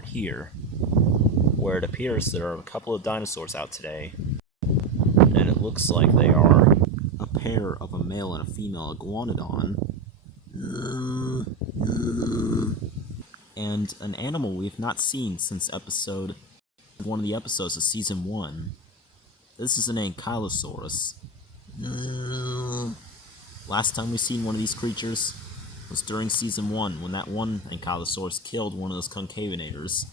part here, where it appears there are a couple of dinosaurs out today, and it looks like they are a pair of a male and a female iguanodon, and an animal we have not seen since one of the episodes of Season 1. This is an Ankylosaurus. Last time we've seen one of these creatures was during Season 1, when that one Ankylosaurus killed one of those concavenators.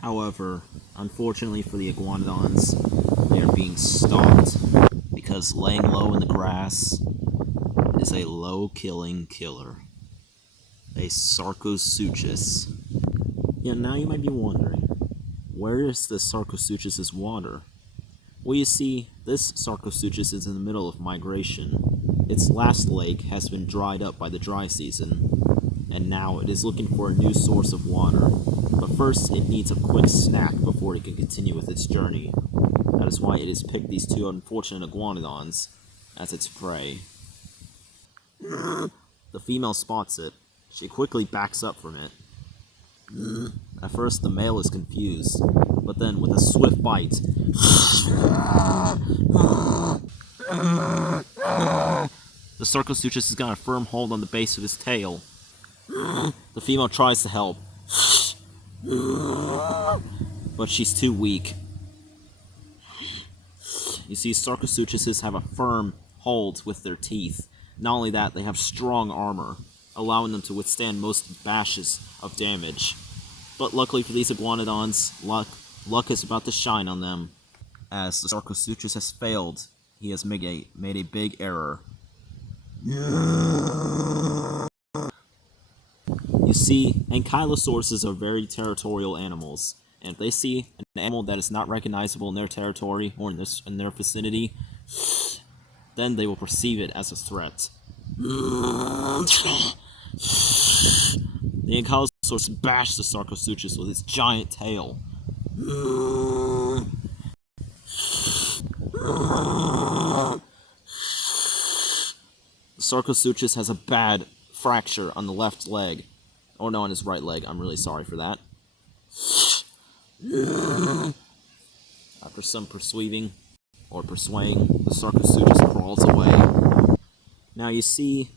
However, unfortunately for the iguanodons, they are being stalked because laying low in the grass is a low-killing killer. A Sarcosuchus. Yeah, now you might be wondering, where is the Sarcosuchus' water? Well, you see, this Sarcosuchus is in the middle of migration. Its last lake has been dried up by the dry season, and now it is looking for a new source of water. But first, it needs a quick snack before it can continue with its journey. That is why it has picked these two unfortunate iguanodons as its prey. The female spots it. She quickly backs up from it. At first, the male is confused, but then with a swift bite, the Sarcosuchus has got a firm hold on the base of his tail. The female tries to help, but she's too weak. You see, Sarcosuchuses have a firm hold with their teeth. Not only that, they have strong armor, allowing them to withstand most bashes of damage. But luckily for these iguanodons, luck is about to shine on them. As the Sarcosuchus has failed, he has made a big error. You see, Ankylosauruses are very territorial animals, and if they see an animal that is not recognizable in their territory or in their vicinity, then they will perceive it as a threat. The Ankylosaurus bashed the Sarcosuchus with its giant tail. The Sarcosuchus has a bad fracture on the left leg. Or no, on his right leg. I'm really sorry for that. After some persuading, the Sarcosuchus crawls away. Now you see,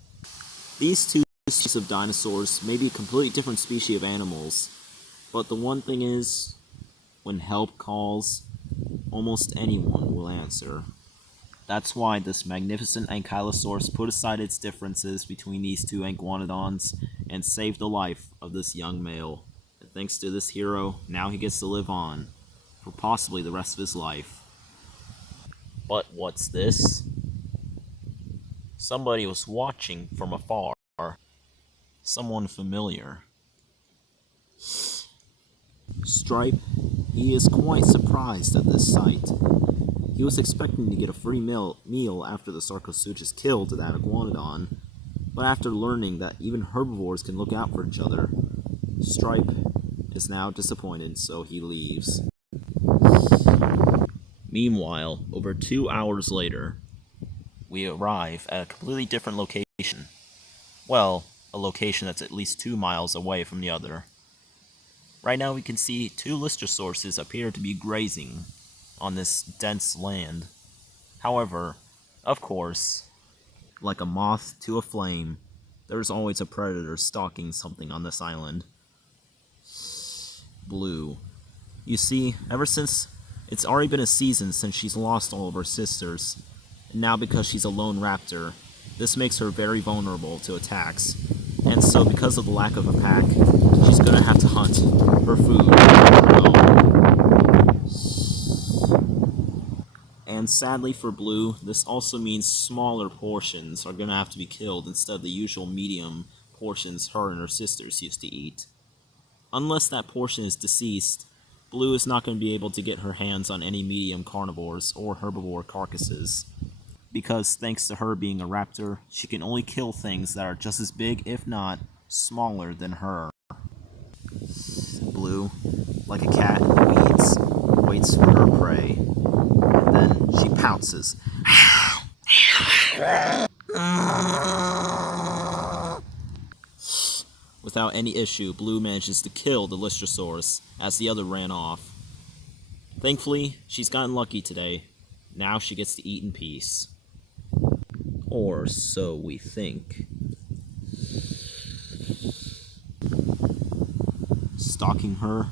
these two species of dinosaurs may be a completely different species of animals, but the one thing is, when help calls, almost anyone will answer. That's why this magnificent Ankylosaurus put aside its differences between these two iguanodons and saved the life of this young male. And thanks to this hero, now he gets to live on for possibly the rest of his life. But what's this? Somebody was watching from afar. Someone familiar. Stripe, he is quite surprised at this sight. He was expecting to get a free meal after the Sarcosuchus killed that iguanodon, but after learning that even herbivores can look out for each other, Stripe is now disappointed, so he leaves. Meanwhile, over 2 hours later, we arrive at a completely different location. Well, a location that's at least 2 miles away from the other. Right now we can see two Lystrosaurus appear to be grazing on this dense land. However, of course, like a moth to a flame, there's always a predator stalking something on this island. Blue. You see, ever since it's already been a season since she's lost all of her sisters, and now because she's a lone raptor, this makes her very vulnerable to attacks. And so because of the lack of a pack, she's gonna have to hunt for food on her own. And sadly for Blue, this also means smaller portions are gonna have to be killed instead of the usual medium portions her and her sisters used to eat. Unless that portion is deceased, Blue is not going to be able to get her hands on any medium carnivores or herbivore carcasses. Because thanks to her being a raptor, she can only kill things that are just as big, if not smaller, than her. Blue, like a cat in the weeds, waits for her prey, and then she pounces. without any issue, Blue manages to kill the Lystrosaurus as the other ran off. Thankfully, she's gotten lucky today. Now she gets to eat in peace. Or so we think. Stalking her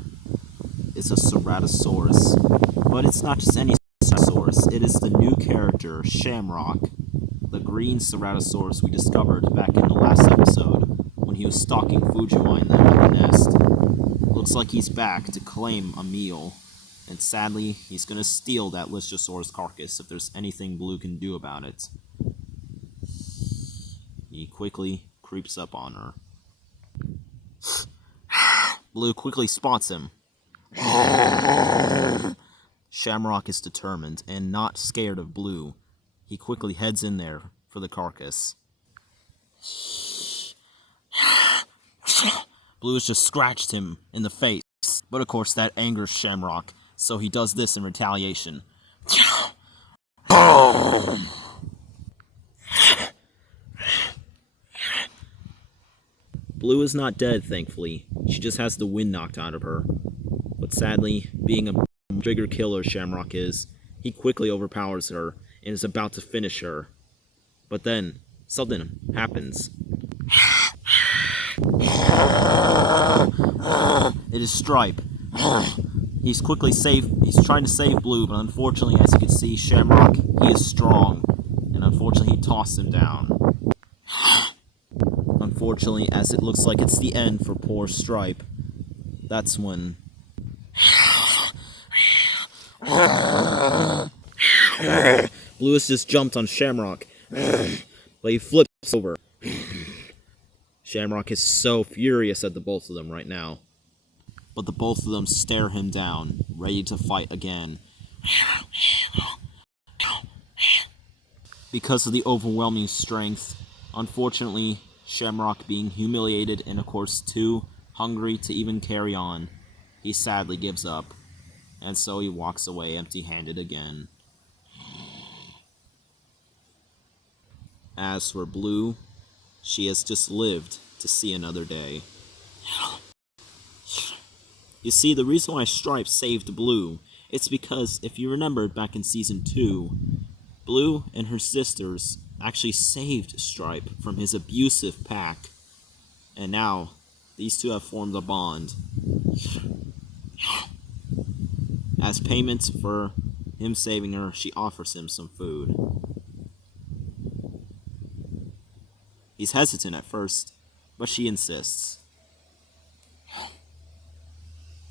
is a Ceratosaurus. But it's not just any Ceratosaurus, it is the new character, Shamrock, the green Ceratosaurus we discovered back in the last episode when he was stalking Fujiwara in the nest. Looks like he's back to claim a meal, and sadly, he's gonna steal that Lystrosaurus carcass if there's anything Blue can do about it. He quickly creeps up on her. Blue quickly spots him. Shamrock is determined and not scared of Blue. He quickly heads in there for the carcass. Blue has just scratched him in the face, but of course that angers Shamrock, so he does this in retaliation. Blue is not dead, thankfully. She just has the wind knocked out of her. But sadly, being a bigger killer Shamrock is, he quickly overpowers her and is about to finish her. But then, something happens. It is Stripe. He's trying to save Blue, but unfortunately, as you can see, Shamrock, he is strong. And unfortunately, he tossed him down. Unfortunately, as it looks like it's the end for poor Stripe, that's when Blue has just jumped on Shamrock, but he flips over. Shamrock is so furious at the both of them right now, but the both of them stare him down, ready to fight again. Because of the overwhelming strength, unfortunately, Shamrock being humiliated and of course too hungry to even carry on, he sadly gives up, and so he walks away empty-handed again. As for Blue, she has just lived to see another day. You see, the reason why Stripe saved Blue, it's because, if you remember back in Season 2, Blue and her sisters actually saved Stripe from his abusive pack. And now, these two have formed a bond. As payment for him saving her, she offers him some food. He's hesitant at first, but she insists.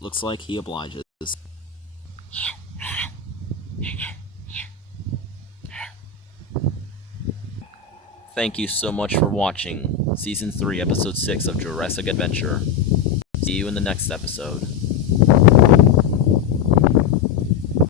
Looks like he obliges. Thank you so much for watching Season 3, Episode 6 of Jurassic Adventure. See you in the next episode.